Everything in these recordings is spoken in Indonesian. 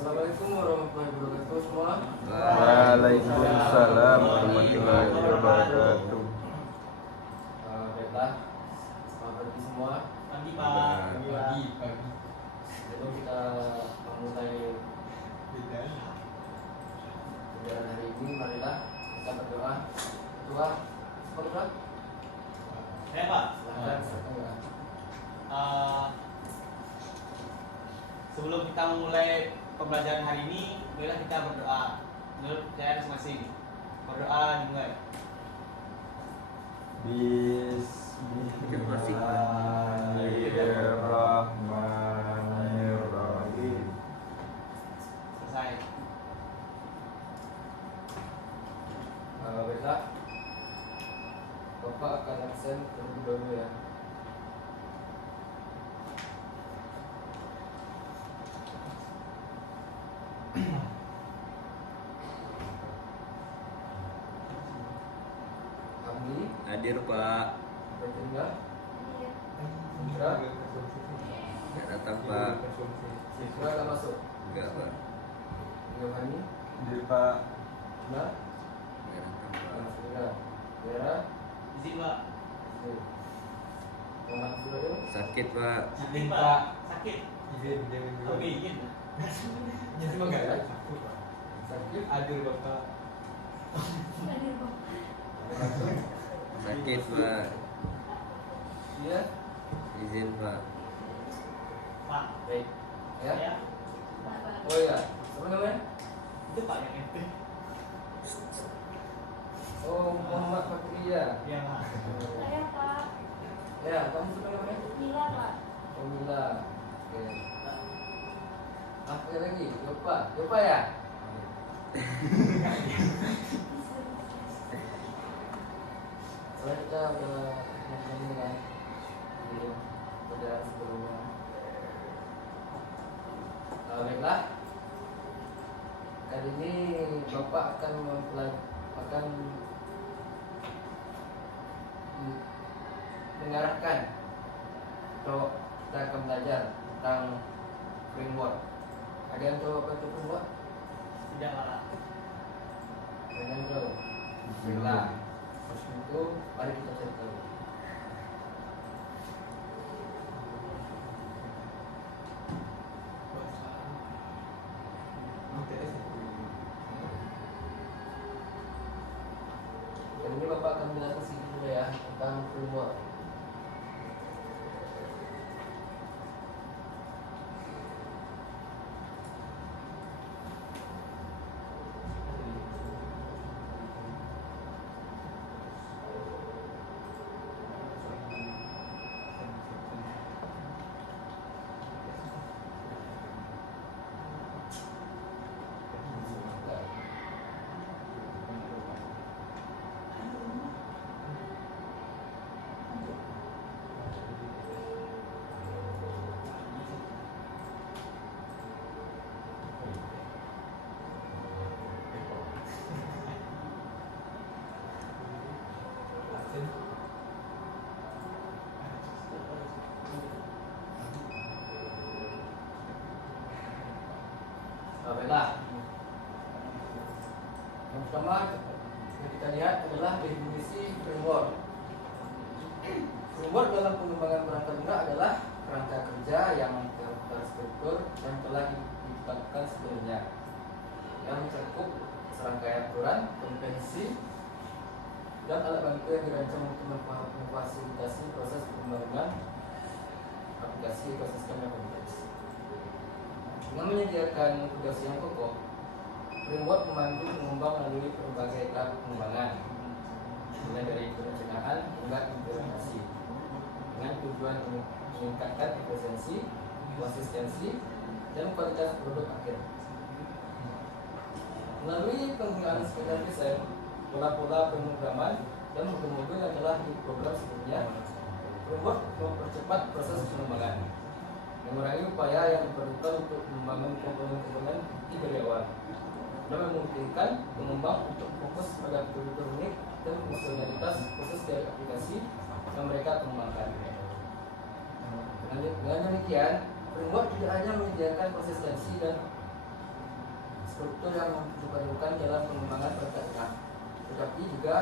Assalamualaikum warahmatullahi wabarakatuh semua. Waalaikumsalam warahmatullahi wabarakatuh. Baiklah, selamat pagi semua. Pagi Pak. Pagi. Sebelum kita memulai pelajaran hari ini, marilah kita berdoa. Ketua, semoga Ya Pak. silakan. Sebelum kita memulai pembelajaran hari ini, marilah kita berdoa menurut saya masing-masing. Berdoa dimulai. Bismillahirrahmanirrahim. Selesai. Baiklah, Bapak akan absen terlebih dahulu ya. Hamdi, Hadir Pak. Bertinda, Indra, Nggak datang Pak. Indra akan masuk. Enggak Pak. Yohani, Hadir Pak. Nah, Nggak datang Pak. Alhamdulillah. Vera, Izin Pak. Muhammad Suryo, Sakit Pak. Izin Pak. Sakit. izin, Oke, izin. Izin enggak ya? Sakit, Adil Bapak. Sakit Pak. iya, Izin Pak. Pak. baik, ya. Ya. Oh iya, apa namanya? Itu Pak yang ente. Oh, Muhammad Fakria. Iya Pak. Saya Pak, Ya, kamu siapa namanya? Mila Pak. Oh, Mila. Oke. Apa lagi? Yopa ya? Soalnya kita udah ngomongin kan di pelajaran sebelumnya. Baiklah, kali ini Bapak akan mengarahkan atau kita akan belajar tentang framework. Ada yang tahu apa itu framework? Tidak Pak. Ada yang tahu? Baiklah, itu mari kita cari tahu. Dan ini Bapak akan menjelaskan sedikit dulu ya tentang framework. Baiklah. Yang pertama yang kita lihat adalah definisi framework. Framework dalam pengembangan perangkat lunak adalah kerangka kerja yang terstruktur dan telah ditetapkan sebelumnya, yang mencakup serangkaian aturan, konvensi, dan alat bantu yang dirancang untuk memfasilitasi proses pembangunan aplikasi ekosistem yang kompleks. Dengan menyediakan tugas yang kokoh, framework memandu pengembang melalui berbagai tahap pengembangan, mulai dari perencanaan hingga implementasi, dengan tujuan meningkatkan efisiensi, konsistensi, dan kualitas produk akhir. Melalui penggunaan standar desain, pola-pola pemrograman, dan modul-modul yang telah diprogram sebelumnya, framework mempercepat proses pengembangan, mengurangi upaya yang diperlukan untuk membangun komponen-komponen di dari awal, dan memungkinkan pengembang untuk fokus pada fitur unik dan fungsionalitas khusus dari aplikasi yang mereka kembangkan. Dengan demikian, framework tidak hanya menyediakan konsistensi dan struktur yang diperlukan dalam pengembangan perdagangan, tetapi juga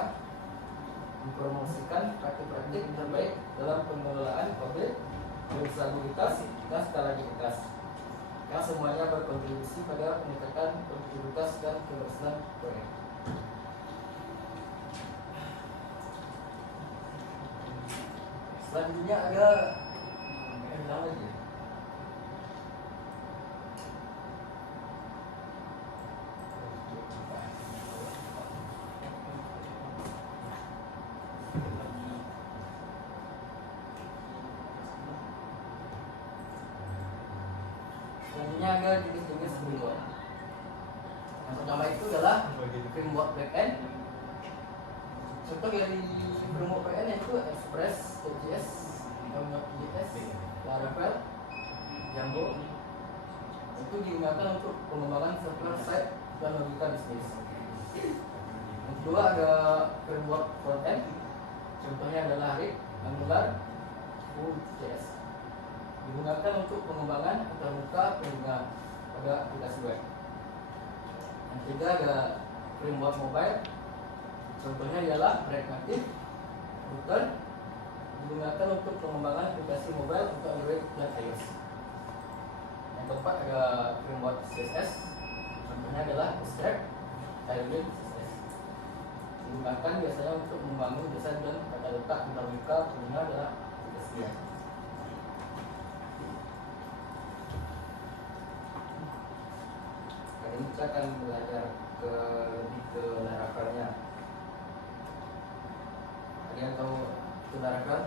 mempromosikan praktik-praktik terbaik dalam pengelolaan pabrik, stabilitas dan stabilitas, yang semuanya berkontribusi pada peningkatan produktivitas dan keberhasilan proyek. Selanjutnya ada bilang lagi. Selanjutnya ada jenis-jenis framework. Yang pertama itu adalah framework backend. Contoh dari framework backend itu Express.js, Node.js, Laravel, Django. Itu digunakan untuk pengembangan software site dan logika bisnis. Yang kedua ada framework frontend. Contohnya adalah React, Angular, Vue.js. Digunakan untuk pengembangan antarmuka pengguna pada aplikasi web. Yang ketiga ada framework mobile. Contohnya ialah React Native, Router. Digunakan untuk pengembangan aplikasi mobile untuk Android dan iOS. Yang keempat ada framework CSS. Contohnya adalah Bootstrap, Tailwind CSS. Digunakan biasanya untuk membangun desain dan tata letak antarmuka pengguna dalam aplikasi. Ini kita akan belajar lebih ke Laravelnya. Ada yang tahu itu Laravel?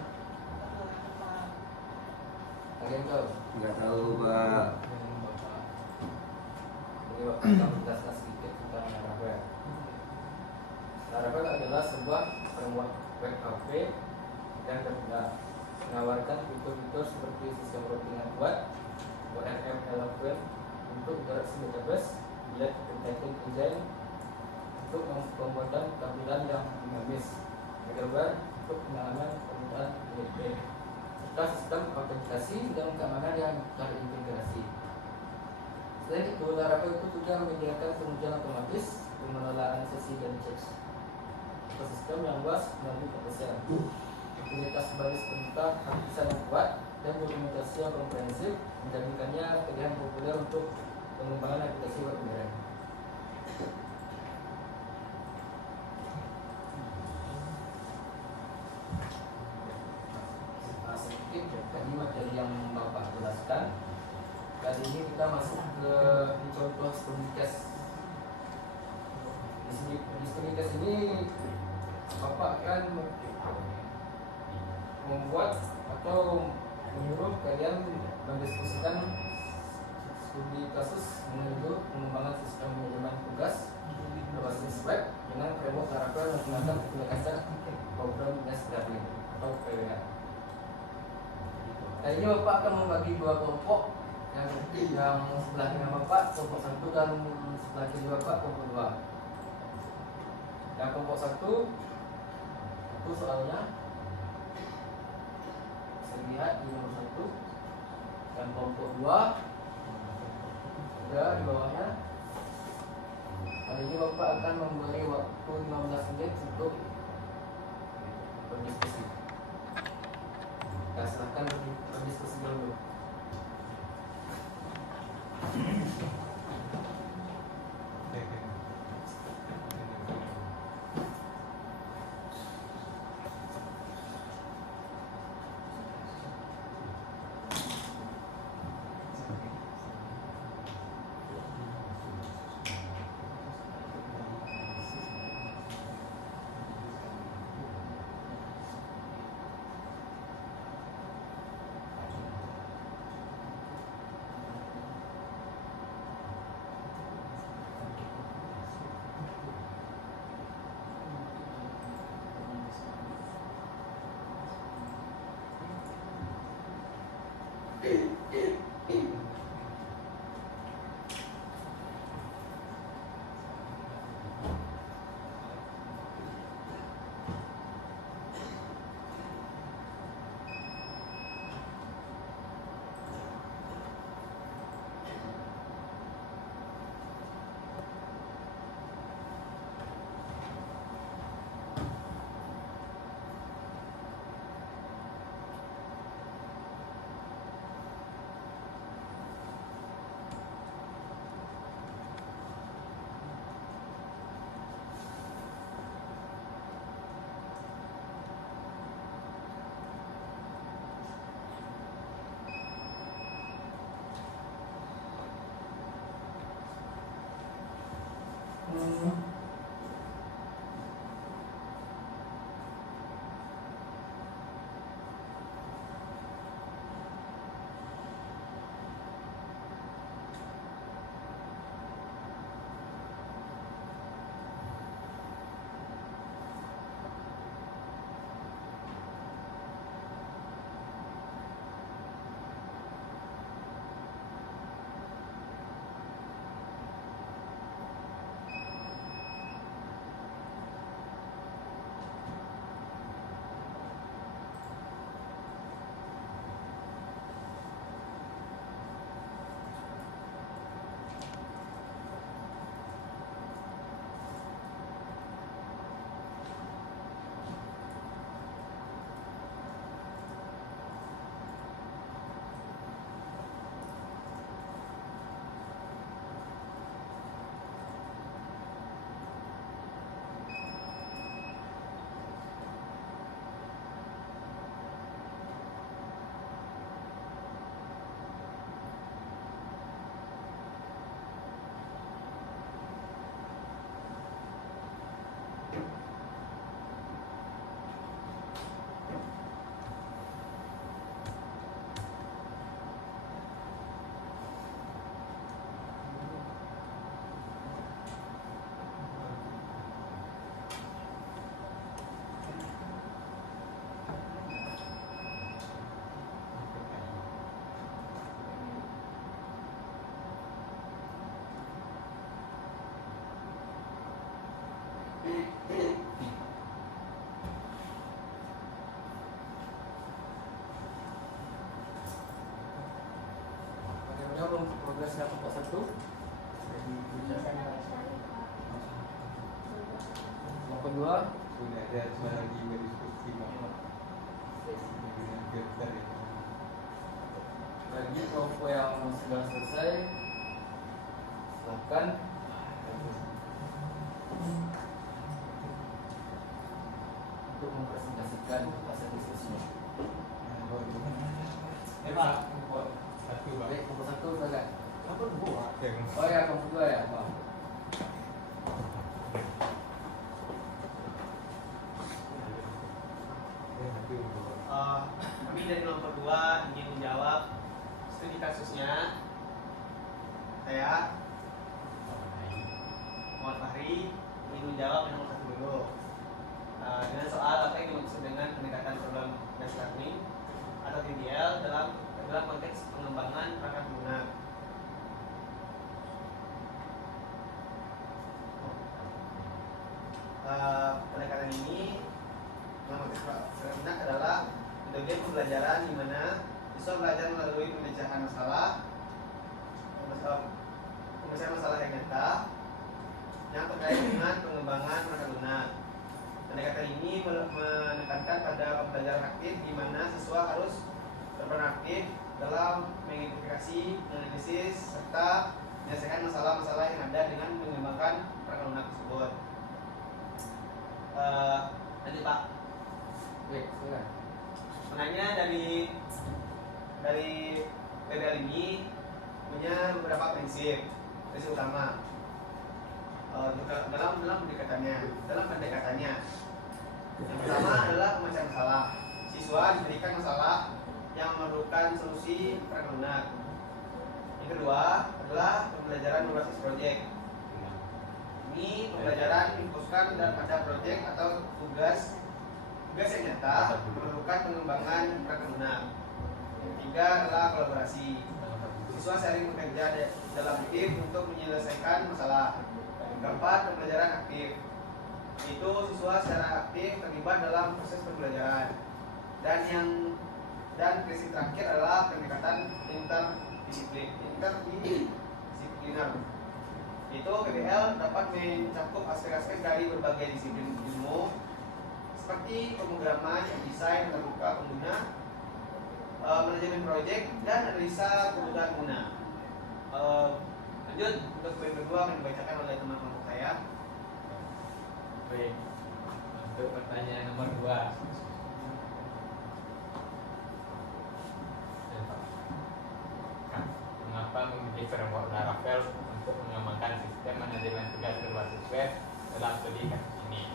Ada yang tahu? Nggak tahu Pak. Jadi Bapak akan menjelaskan sedikit tentang Laravel. Laravel adalah sebuah framework web API yang menawarkan fitur-fitur seperti sistem routing yang kuat, ORM eloquent untuk interaksi database, lihat typing engine untuk pembuatan tampilan yang dinamis, middleware untuk penanganan permintaan PHP, serta sistem autentikasi dan keamanan yang terintegrasi. Selain itu, Laravel itu juga menyediakan pengujian otomatis, pengelolaan sesi dan cek ekosistem yang luas melalui PowerShell, utilitas baris perintah artisan yang kuat, dan dokumentasi yang komprehensif menjadikannya pilihan populer untuk pengembangan aplikasi web modern. Nah, sedikit tadi materi yang Bapak jelaskan. Kali ini kita masuk ke contoh studi case. Di studi case ini Bapak akan membuat atau menyuruh kalian mendiskusikan studi kasus menuju pengembangan sistem manajemen tugas berbasis web dengan framework Laravel menggunakan aplikasi program programming atau PWA. Kali ini Bapak akan membagi dua kelompok, yang sebelah kanan Bapak kelompok 1 dan sebelah kiri Bapak kelompok 2. Yang kelompok 1 itu soalnya saya lihat di nomor 1. Dan kelompok 2 ada di bawahnya. Kali ini Bapak akan memberi waktu 15 menit untuk berdiskusi. Kita silahkan berdiskusi dulu. tugasnya kelompok 1. Bisa cari Pak. Kelompok 2. Sudah ada cuma lagi berdiskusi Pak. Bagi kelompok yang sudah selesai, silakan untuk mempresentasikan hasil diskusinya. Pak. Baik, kelompok 1 silakan. Apa buat? Oh ya, kelompok 2 ya, maaf. Kami dari kelompok 2 ingin menjawab studi kasusnya. Saya Muhammad Fahri ingin menjawab yang nomor 1 dulu. Dengan soal apa yang dimaksud dengan pendekatan problem based learning atau PBL dalam konteks pengembangan perangkat lunak. Pendekatan ini dalam konteks perangkat lunak adalah metode pembelajaran di mana siswa belajar melalui pemecahan masalah yang nyata yang terkait dengan pengembangan perangkat lunak. Pendekatan ini menekankan pada pembelajaran aktif di mana siswa harus berperan aktif dalam mengidentifikasi, menganalisis, serta menyelesaikan masalah-masalah yang ada dengan mengembangkan perangkat lunak tersebut. Lanjut Pak. Baik, silakan. Sebenarnya dari PBL ini punya beberapa prinsip utama dalam pendekatannya. Yang pertama adalah pemecahan masalah. Siswa diberikan masalah yang memerlukan solusi perangkat lunak. Yang kedua adalah pembelajaran berbasis proyek. Ini pembelajaran difokuskan pada proyek atau tugas yang nyata memerlukan pengembangan perangkat lunak. Yang ketiga adalah kolaborasi. Siswa sering bekerja dalam tim untuk menyelesaikan masalah. Yang keempat, pembelajaran aktif. Itu siswa secara aktif terlibat dalam proses pembelajaran. Dan prinsip terakhir adalah pendekatan interdisipliner. Itu PBL dapat mencakup aspek-aspek dari berbagai disiplin ilmu seperti pemrograman, desain terbuka pengguna, manajemen proyek, dan analisa kebutuhan pengguna. Lanjut untuk poin kedua akan dibacakan oleh teman kelompok saya. Baik, untuk pertanyaan nomor 2. Mengapa memilih framework Laravel untuk mengembangkan sistem manajemen tugas berbasis web dalam studi kasus ini?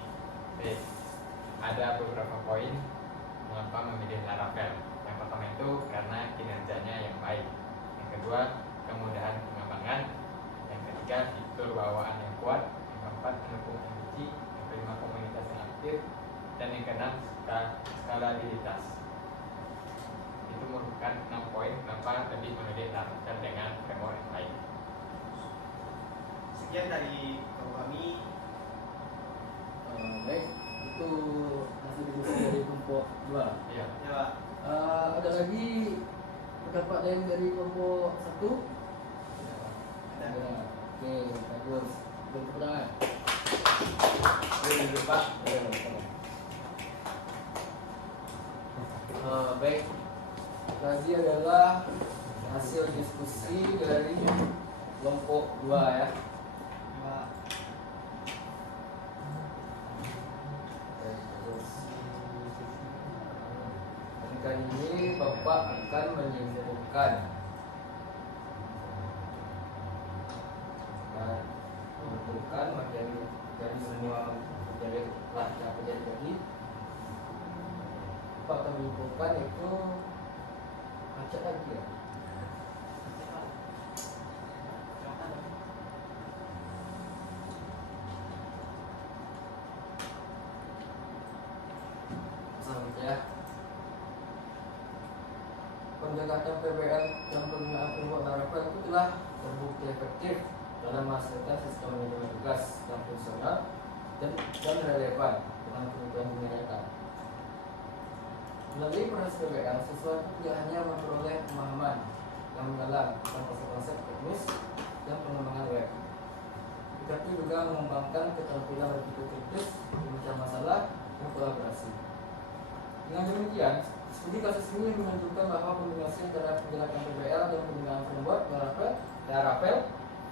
Baik, ada beberapa poin mengapa memilih Laravel. Yang pertama itu karena kinerjanya yang baik. Yang kedua, kemudahan pengembangan. Yang ketiga, fitur bawaan yang kuat. Yang keempat, pendukung emosi. Yang kelima, komunitas yang aktif. Dan yang keenam, skalabilitas. Itu merupakan 6 poin kenapa tadi memilih Laravel dengan framework yang baik. Sekian dari kami. Baik, itu hasil diskusi dari kelompok 2. Iya. Ya Pak. Ada lagi pendapat lain dari kelompok 1? Ada. Oke, bagus. Tepuk tangan. Dulu Pak. Baik, tadi adalah hasil diskusi dari kelompok 2 ya. Pak. Kali ini Bapak akan menyimpulkan materi dari semua dari kelas yang terjadi tadi. Bapak akan menyimpulkan itu macet lagi ya. Ya. Pendekatan PBL dan penggunaan framework Laravel itu telah terbukti efektif dalam menghasilkan sistem manajemen tugas yang fungsional dan relevan dengan kebutuhan dunia nyata. Melalui proses PBL, siswa itu tidak hanya memperoleh pemahaman yang mendalam tentang konsep-konsep teknis dan pengembangan web. Tetapi juga mengembangkan keterampilan berpikir kritis, memecah masalah, dan kolaborasi. Dengan demikian, studi kasus ini menunjukkan bahwa kombinasi antara penjelasan PBL dan penggunaan framework Laravel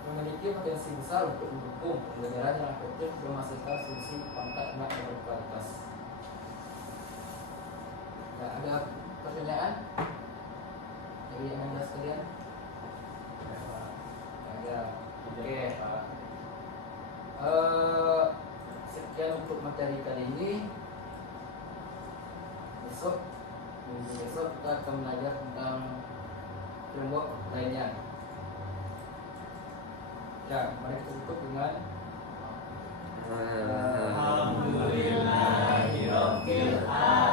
memiliki potensi besar untuk mendukung pembelajaran yang efektif dan menghasilkan solusi pangkat anak yang berkualitas. Ya, ada pertanyaan dari yang anda sekalian? Ada. Oke. Sekian untuk materi kali ini. Minggu besok kita akan belajar tentang framework lainnya. Ya, mari kita tutup dengan Alhamdulillahirabbil alamin.